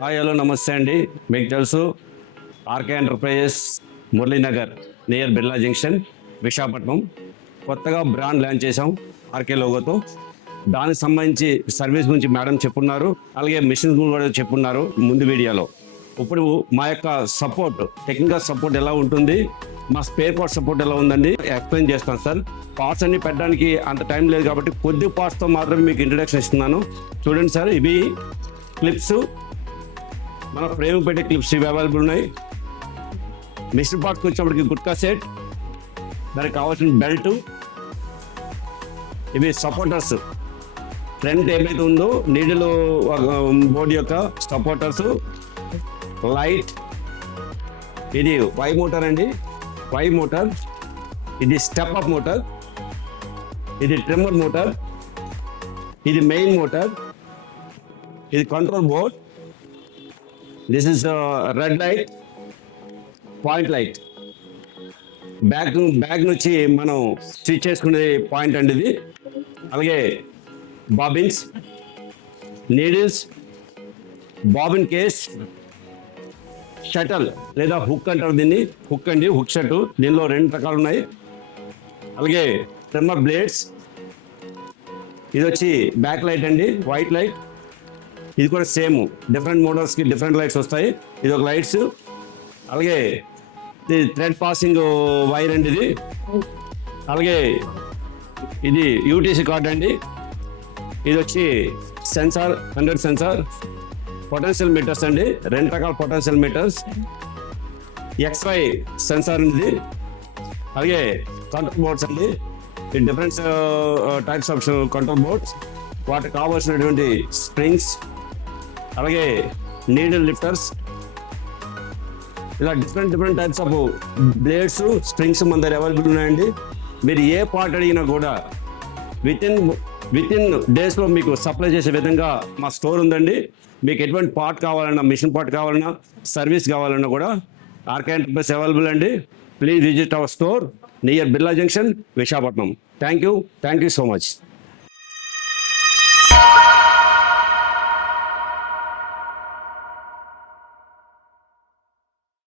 Hi hello నమస్తే అండి. మీకు తెలుసు RK enterprises Muralinagar near Birla junction Visakhapatnam కొత్తగా బ్రాండ్ లాంచ్ చేసాం ఆర్కే లోగోతో. దానికి సంబంధించి సర్వీస్ గురించి మేడం చెప్పున్నారు, అలాగే మిషన్స్ కూడా చెప్పున్నారు ముందు వీడియోలో. ఇప్పుడు మా యొక్క సపోర్ట్, టెక్నికల్ సపోర్ట్ ఎలా ఉంటుంది, మా స్పేర్ పార్ట్ సపోర్ట్ ఎలా ఉందండి ఎక్స్ప్లెయిన్ చేస్తాను సార్. పార్ట్స్ అన్ని పెట్టడానికి అంత టైం లేదు కాబట్టి కొద్ది పార్ట్స్తో మాత్రమే మీకు ఇంట్రడక్షన్ ఇస్తున్నాను. చూడండి సార్, ఇవి క్లిప్స్, మన ఫ్రేమ్ పెట్టే క్లిప్స్ ఇవి అవైలబుల్ ఉన్నాయి. మిషన్ పార్ట్స్కి వచ్చినప్పటికి గుట్కా సెట్, దానికి కావాల్సిన బెల్ట్, ఇవి సపోర్టర్స్, ఫ్రంట్ ఏమైతే ఉందో నీడిల్ బోర్డు యొక్క సపోర్టర్స్, లైట్, ఇది వై మోటార్ అండి, వై మోటార్, ఇది స్టెప్ అప్ మోటార్, ఇది ట్రిమ్మర్ మోటార్, ఇది మెయిన్ మోటార్, ఇది control board, this is red light, point light, bag నుంచి మనం స్విచ్ చేసుకునే పాయింట్ అండి ఇది. అలాగే bobbins, needles, bobbin case, shuttle లేదా హుక్ అంటారు దీన్ని, హుక్ అండి, హుక్ షర్టు. దీనిలో 2 రకాలు ఉన్నాయి. అలాగే ట్రిమ్మర్ బ్లేడ్స్, ఇది వచ్చి బ్యాక్ లైట్ అండి, వైట్ లైట్. ఇది కూడా సేమ్, డిఫరెంట్ మోడల్స్కి డిఫరెంట్ లైట్స్ వస్తాయి. ఇది ఒక లైట్స్. అలాగే ఇది థ్రెడ్ పాసింగ్ వైర్ అండి ఇది. అలాగే ఇది యూటీసీ కార్డ్ అండి. ఇది వచ్చి సెన్సార్, 100 సెన్సార్, పొటెన్షియల్ మీటర్స్ అండి, 2 రకాల పొటెన్షియల్ మీటర్స్, XY సెన్సార్ ఇది. అలాగే కంట్రోల్ బోర్డ్స్ అండి, ఈ different types of control boards, వాటికి కావాల్సినటువంటి స్ప్రింగ్స్, అలాగే నీడిల్ లిఫ్టర్స్, ఇలా different types of blades, springs మన దగ్గర అవైలబుల్ ఉన్నాయండి. మీరు ఏ పార్ట్ అడిగినా కూడా విత్ ఇన్ డేస్లో మీకు సప్లై చేసే విధంగా మా స్టోర్ ఉందండి. మీకు ఎటువంటి పార్ట్ కావాలన్నా, మిషన్ పార్ట్ కావాలన్నా, సర్వీస్ కావాలన్నా కూడా ఆర్కే ఎంటర్ప్రైజెస్ అవైలబుల్ అండి. Please visit our store near Birla junction Visakhapatnam. Thank you so much.